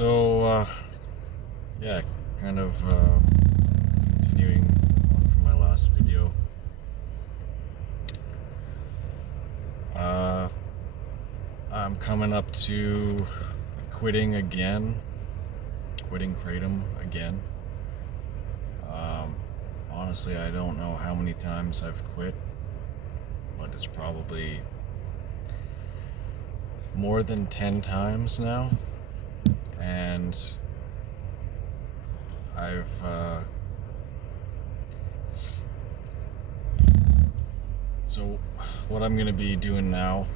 Yeah, kind of continuing on from my last video. Uh, I'm coming up to quitting kratom again. Honestly, I don't know how many times I've quit, but it's probably more than 10 times now. And I've so what I'm gonna be doing now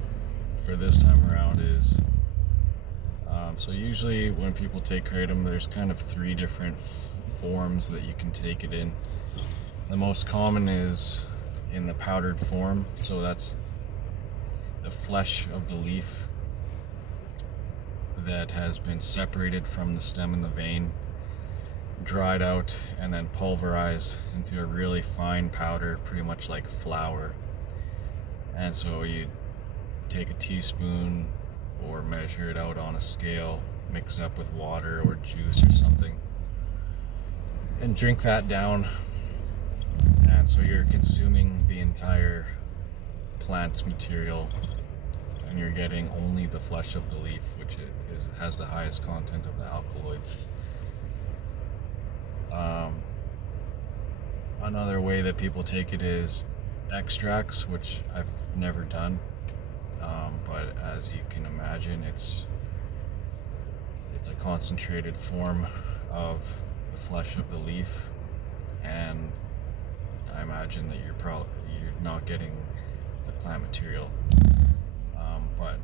for this time around is so usually when people take kratom, there's kind of three different forms that you can take it in. The most common is in the powdered form, so that's the flesh of the leaf that has been separated from the stem and the vein, dried out, and then pulverized into a really fine powder, pretty much like flour. And so you take a teaspoon or measure it out on a scale, mix it up with water or juice or something, and drink that down. And so you're consuming the entire plant material, and you're getting only the flesh of the leaf, which has the highest content of the alkaloids. Another way that people take it is extracts, which I've never done, but as you can imagine, it's a concentrated form of the flesh of the leaf, and I imagine that you're not getting the plant material. But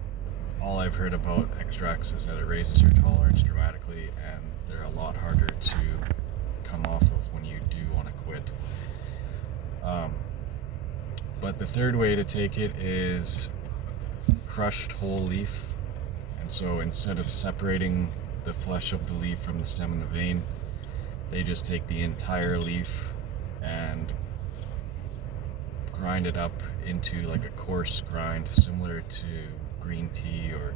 all I've heard about extracts is that it raises your tolerance dramatically, and they're a lot harder to come off of when you do want to quit. But the third way to take it is crushed whole leaf. And so instead of separating the flesh of the leaf from the stem and the vein, they just take the entire leaf and grind it up into like a coarse grind, similar to green tea or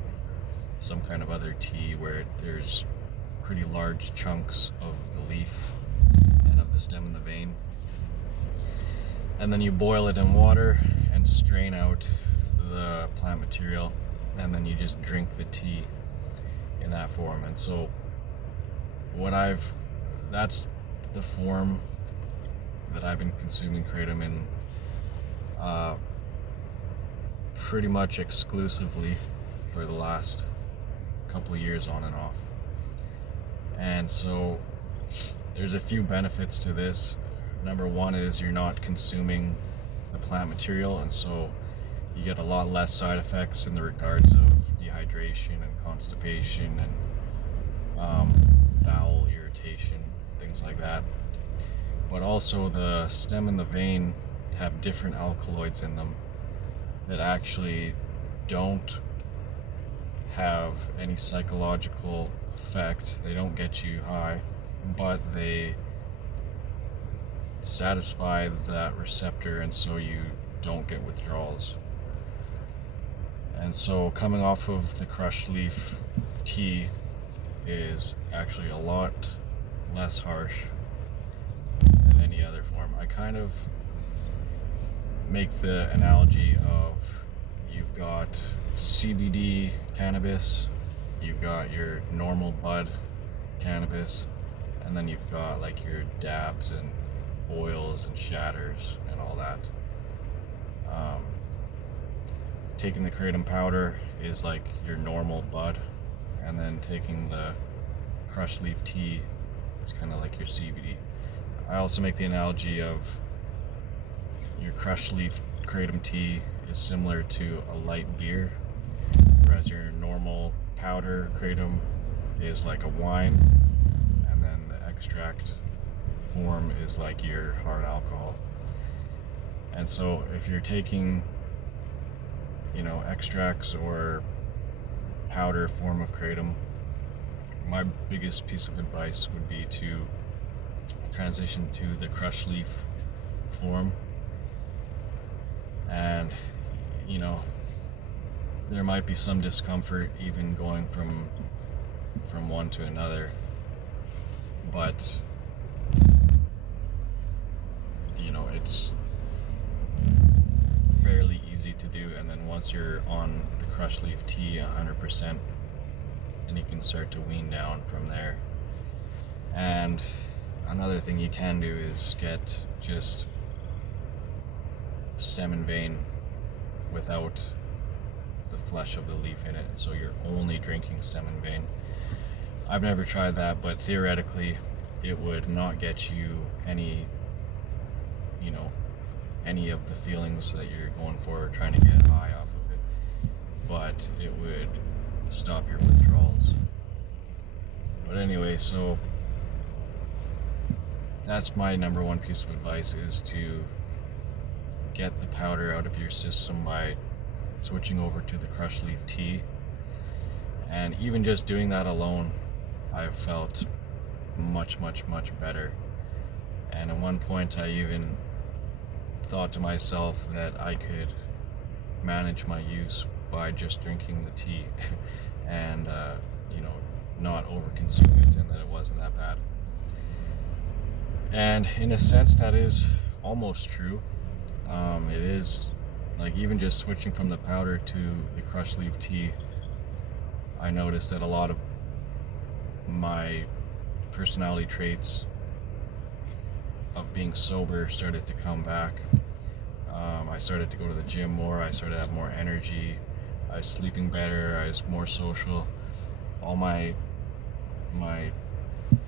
some kind of other tea, where there's pretty large chunks of the leaf and of the stem and the vein. And then you boil it in water and strain out the plant material, and then you just drink the tea in that form. And so that's the form that I've been consuming kratom in pretty much exclusively for the last couple of years, on and off. And so there's a few benefits to this. Number one is you're not consuming the plant material, and so you get a lot less side effects in the regards of dehydration and constipation and bowel irritation, things like that. But also the stem and the vein have different alkaloids in them that actually don't have any psychological effect. They don't get you high, but they satisfy that receptor, and so you don't get withdrawals. And so coming off of the crushed leaf tea is actually a lot less harsh than any other form. I kind of make the analogy of, you've got CBD cannabis, you've got your normal bud cannabis, and then you've got like your dabs and oils and shatters and all that. Taking the kratom powder is like your normal bud, and then taking the crushed leaf tea is kind of like your CBD. I also make the analogy of your crushed leaf kratom tea is similar to a light beer, whereas your normal powder kratom is like a wine, and then the extract form is like your hard alcohol. And so if you're taking, extracts or powder form of kratom, my biggest piece of advice would be to transition to the crushed leaf form. And there might be some discomfort even going from from one to another, but you know, it's fairly easy to do. And then once you're on the crushed leaf tea 100%, then you can start to wean down from there. And another thing you can do is get just stem and vein without the flesh of the leaf in it, so you're only drinking stem and vein. I've never tried that, but theoretically it would not get you any, you know, any of the feelings that you're going for trying to get high off of it, but it would stop your withdrawals. But anyway, so that's my number one piece of advice, is to get the powder out of your system by switching over to the crushed leaf tea. And even just doing that alone, I've felt much better. And at one point I even thought to myself that I could manage my use by just drinking the tea and you know, not over consume it, and that it wasn't that bad. And in a sense that is almost true. It is, like, even just switching from the powder to the crushed leaf tea, I noticed that a lot of my personality traits of being sober started to come back. I started to go to the gym more, I started to have more energy, I was sleeping better, I was more social. All my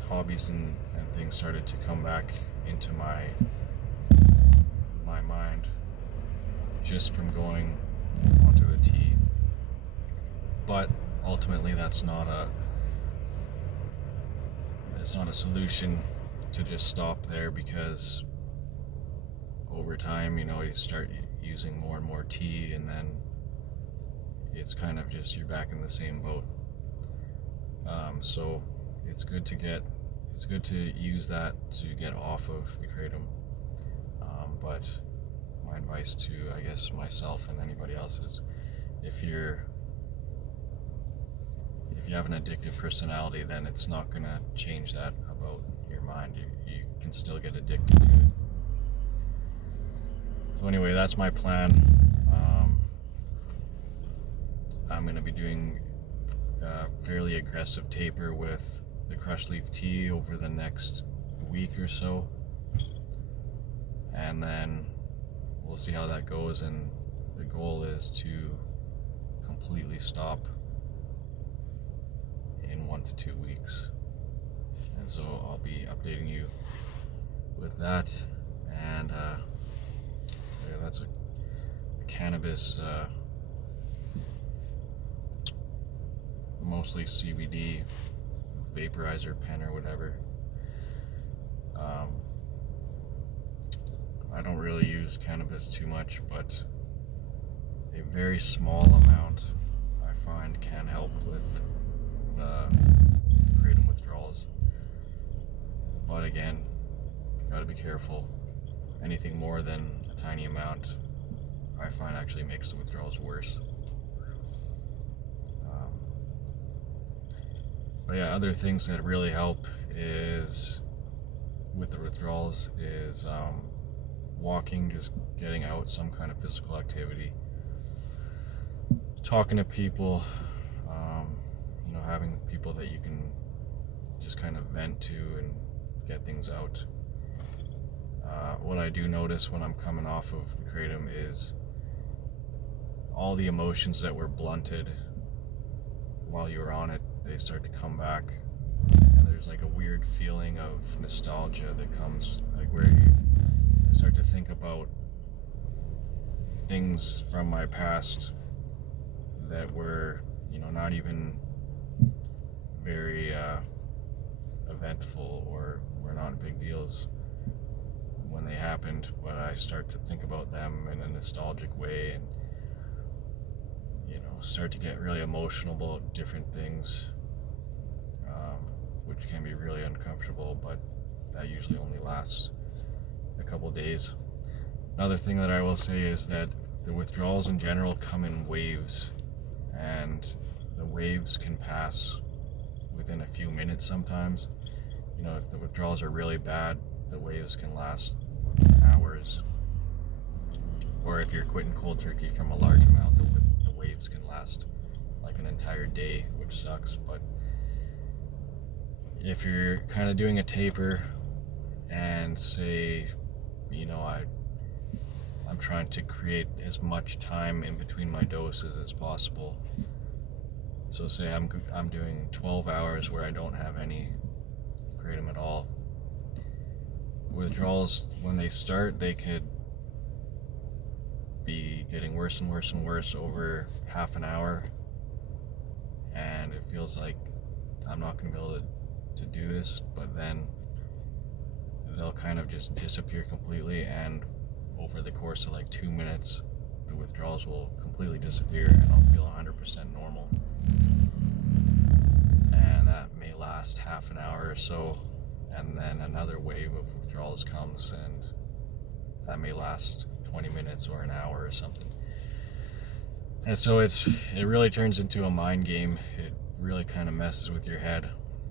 hobbies and things started to come back into my mind just from going onto the tea. But ultimately that's not a solution to just stop there, because over time, you know, you start using more and more tea, and then it's kind of just, you're back in the same boat. So it's good to use that to get off of the kratom. But my advice to, I guess, myself and anybody else is, if you have an addictive personality, then it's not going to change that about your mind. You can still get addicted to it. So anyway, that's my plan. I'm going to be doing a fairly aggressive taper with the crushed leaf tea over the next week or so, and then we'll see how that goes. And the goal is to completely stop in 1 to 2 weeks, and so I'll be updating you with that. And yeah, that's a cannabis, mostly CBD vaporizer pen or whatever. I don't really use cannabis too much, but a very small amount I find can help with kratom withdrawals. But again, you gotta be careful. Anything more than a tiny amount, I find, actually makes the withdrawals worse. But yeah, other things that really help is, with the withdrawals, is walking, just getting out, some kind of physical activity, talking to people, you know, having people that you can just kind of vent to and get things out. What I do notice when I'm coming off of the kratom is all the emotions that were blunted while you were on it, they start to come back, and there's like a weird feeling of nostalgia that comes, like, where you start to think about things from my past that were, you know, not even very eventful, or were not big deals when they happened, but I start to think about them in a nostalgic way, and, you know, start to get really emotional about different things, which can be really uncomfortable, but that usually only lasts a couple days. Another thing that I will say is that the withdrawals in general come in waves, and the waves can pass within a few minutes sometimes. You know, if the withdrawals are really bad, the waves can last hours. Or if you're quitting cold turkey from a large amount, the waves can last like an entire day, which sucks. But if you're kind of doing a taper and say, you know, I'm trying to create as much time in between my doses as possible. So say I'm doing 12 hours where I don't have any kratom at all. Withdrawals, when they start, they could be getting worse and worse and worse over half an hour, and it feels like I'm not going to be able to do this, but then they'll kind of just disappear completely, and over the course of like 2 minutes the withdrawals will completely disappear and I'll feel 100% normal. And that may last half an hour or so, and then another wave of withdrawals comes, and that may last 20 minutes or an hour or something. And so it really turns into a mind game. It really kind of messes with your head,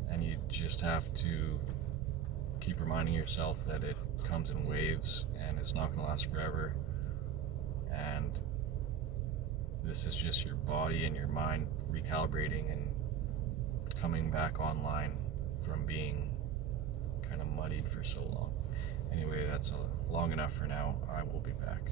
and you just have to keep reminding yourself that it comes in waves and it's not going to last forever. And this is just your body and your mind recalibrating and coming back online from being kind of muddied for so long. Anyway, that's long enough for now. I will be back.